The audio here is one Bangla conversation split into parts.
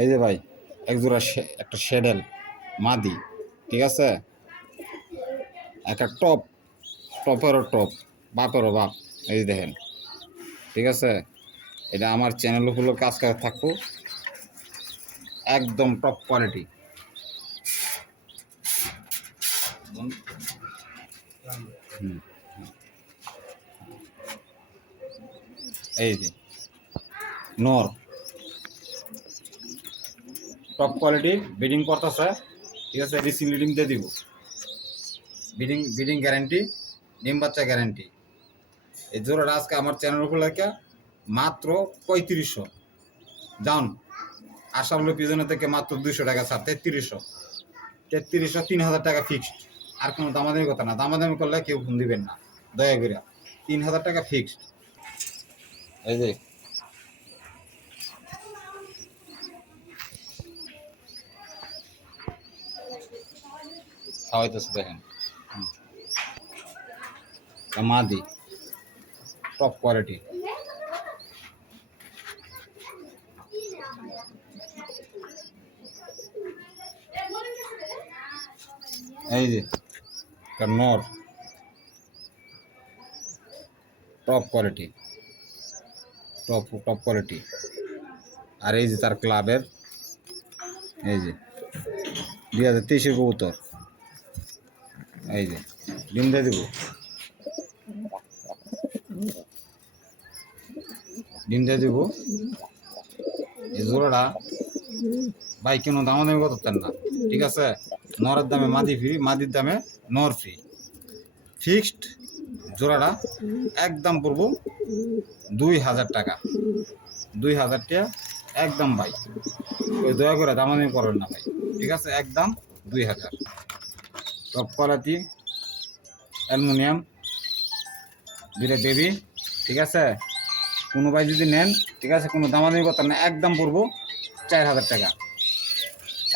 এই যে ভাই একজোড়া একটা শেডেল মাদি, ঠিক আছে, একটা টপেরও টপ, বাপেরও বাপ। এই যে দেখেন, ঠিক আছে, এটা আমার চ্যানেলগুলো কাজ করে থাকবো, একদম টপ কোয়ালিটি। এই যে নর টপ কোয়ালিটি ব্রিডিং করতেছে, ঠিক আছে, রিসিংলি ডিম দিয়ে দিব, ব্রিডিং গ্যারান্টি, ডিম বাচ্চা গ্যারান্টি। এই জোড়াটা আজকে আমার চ্যানেল উপর লেখা মাত্র 3500, যান আশা হলো পিছনে থেকে মাত্র 200 টাকা ছাড়, 3300, 3000 টাকা ফিক্সড। আর কোনো দামাদামি কথা না, দামাদামি করলে কেউ ফোন দিবেন না দয়া করে, 3000 টাকা ফিক্সড। এই যে খাওয়াইতেছে দেখেন, মাদি টপ কোয়ালিটি। এই যে নর টপ কোয়ালিটি, টপ কোয়ালিটি। আর এই যে তার ক্লাবের, এই যে 2023-এর কবুতর, এই যে ডিম দিয়ে দিব, এই জোড়াটা ভাই কেন দামাদামি করতেন না, ঠিক আছে, নরের দামে মাদি ফ্রি, মাদির দামে নর ফ্রি, ফিক্সড। জোড়াটা একদম পড়ব 2000 টাকা, 2000 টাকা একদম ভাই, ওই দয়া করে দামাদামি করবেন না ভাই, ঠিক আছে, একদম 2000। টপ কোয়ালিটি অ্যালুমিনিয়াম দুইটা বেবি, ঠিক আছে, কোনো ভাই যদি নেন, ঠিক আছে, কোনো দামাদামি করতেন না, একদম পড়বো 4000 টাকা,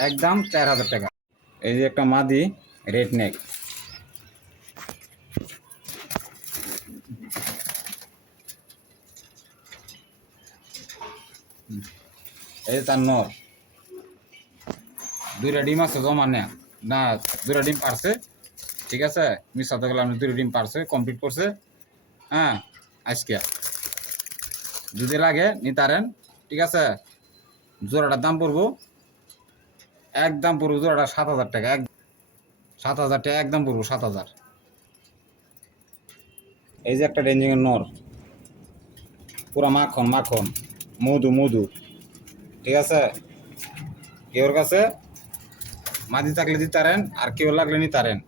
একদম 4000 টাকা। এই যে একটা মাদি রেড নেক, এই যে তার নর, দুইটা ডিম আছে জমা নেয়া না, দুইটা ডিম পারছে, ঠিক আছে, মিশাতে গেলে আপনি দুইটা ডিম পারছে, কমপ্লিট করছে। হ্যাঁ, আজকে যদি লাগে নিতারেন, ঠিক আছে, জোড়াটার দাম পড়বো একদম পড়বো, জোড়াটা 7000 টাকা, 7000 টাকা একদম পড়বো, 7000। এই যে একটা রেঞ্জিংয়ের নর, পুরা মাখন মধু, ঠিক আছে, কেউর কাছে মাদি থাকলে দিতারেন, আর কেউ লাগলে নিতারেন।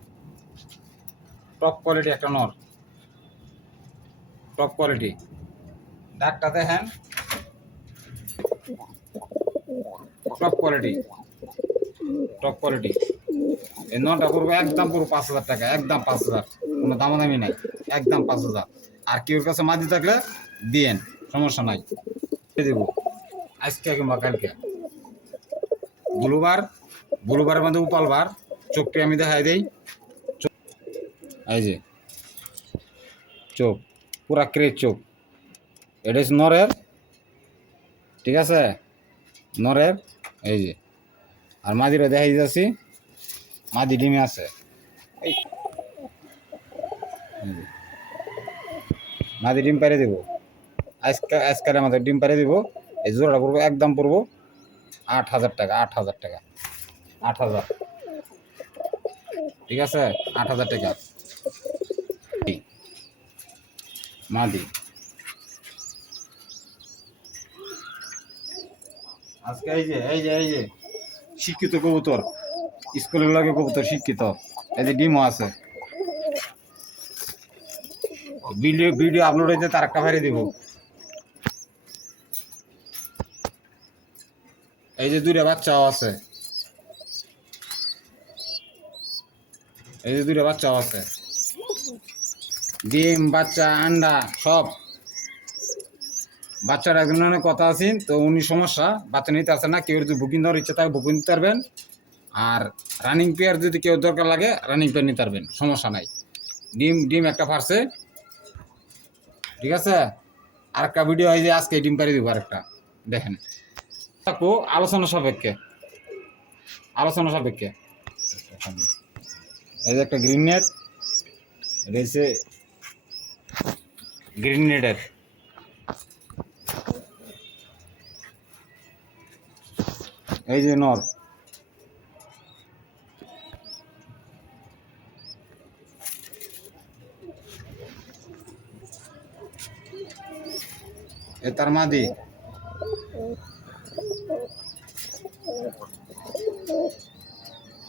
টপ কোয়ালিটি একটা নর, টপ কোয়ালিটি। ডাকটা দেখেন, টপ কোয়ালিটি। এই নটা পড়বো একদম পুরো 5000 টাকা, একদম 5000, কোনো দামাদামি নাই, একদম 5000। আর কেউর কাছে মাদি থাকলে দিয়েন, সমস্যা নাই, দিব আজকে কিংবা কালকে। বুলুবারের মধ্যে উপালবার চোখটি আমি দেখাই দেই, এই যে চোখ পুরা ক্রেজ চোখ, এটা হচ্ছে নরের, ঠিক আছে, নরের। এই যে আর মাদিরা দেখাই যাচ্ছি, মাদি ডিমে আছে, মাদি ডিম পারে দেবো আজকাল আমাদের ডিম পারে দিব। এই জোড়াটা পড়বো একদম পড়বো 8000 টাকা, 8000 টাকা, 8000, ঠিক আছে, 8000 টাকা মাদি। আজকে এই যে শিক্ষিত কবুতর, স্কুলের লাগে কবুতর শিক্ষিত, এই যে ডিমও আছে, ভিডিও আপলোড হয়েছে, তার একটা বাইরে দিব। এই যে দুইটা বাচ্চাও আছে, ডিম বাচ্চা আন্ডা সব। বাচ্চার একজনের কথা আছেন তো, উনি সমস্যা, বাচ্চা নিতে আসে না, কেউ যদি বুকিং দেওয়ার ইচ্ছা থাকে বুকিং দিতে পারবেন, আর রানিং পেয়ার যদি কেউ দরকার লাগে রানিং পেয়ার নিতে পারবেন, সমস্যা নাই। ডিম একটা ফারছে, ঠিক আছে, আরেকটা ভিডিও হয় যে আজকে ডিম পাড়ি দিব, আরেকটা দেখেন, থাকবো আলোচনা সাপেক্ষে, আলোচনা সাপেক্ষে। এই যে একটা গ্রিন নেট, এটা হচ্ছে গ্রিন নেটের। এই যে নর, এ তার মাদি।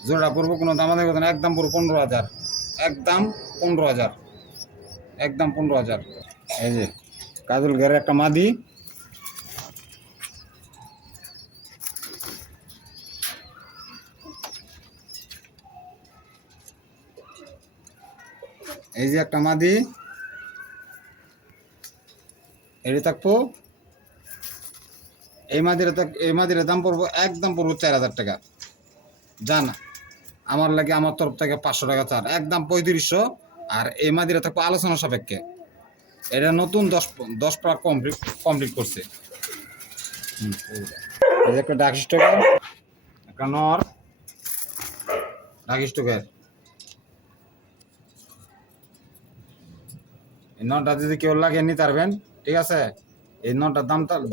জোড়া পড়বো কোনো দাম দেবো না, একদম পুরো 15,000, একদম 15,000, একদম 15,000। এই যে কাজল ঘেরের একটা মাদি, এই যে একটা মাদি, এটি থাকবো এই মাদির দাম পড়বো একদম পড়বো 4,000 টাকা। জান আমার লাগে আমার তরফ থেকে 500 টাকা ছাড়, একদম 3500। আর এই মাদিরা থাকবো আলোচনা সাপেক্ষে। এটা নতুন 10 পাক কমপ্লিট করছে। এই যে একটা ডাক স্টকের, একটা নর ডাক স্টকের। এই নটা যদি কেউ লাগে নিতে পারবেন, ঠিক আছে। এই নটার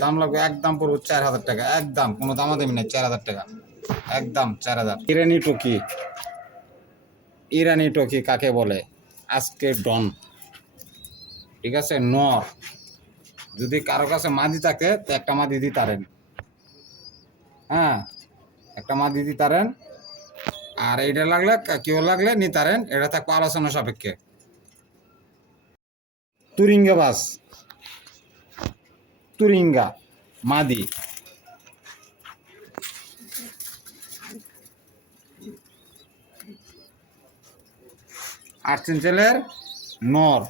দাম লাগবে একদম পুরো 4,000 টাকা, একদম কোনো দামাদামি নেই, 4,000 টাকা, একদম 4,000। ইরানি টকি, ইরানি টকি কাকে বলে? আজকে ডন, ঠিক আছে। নর যদি কারো কাছে মাদি থাকে তো একটা মাদি দিতারেন, হ্যাঁ, একটা মাদি দিতারেন। আর এটা লাগলে কেউ লাগলে নিতারেন, এটা থাকবে আলোচনা সাপেক্ষে। তুরিঙ্গা বাস, তুরিঙ্গা মাদি, আর্সেনচেলের নর।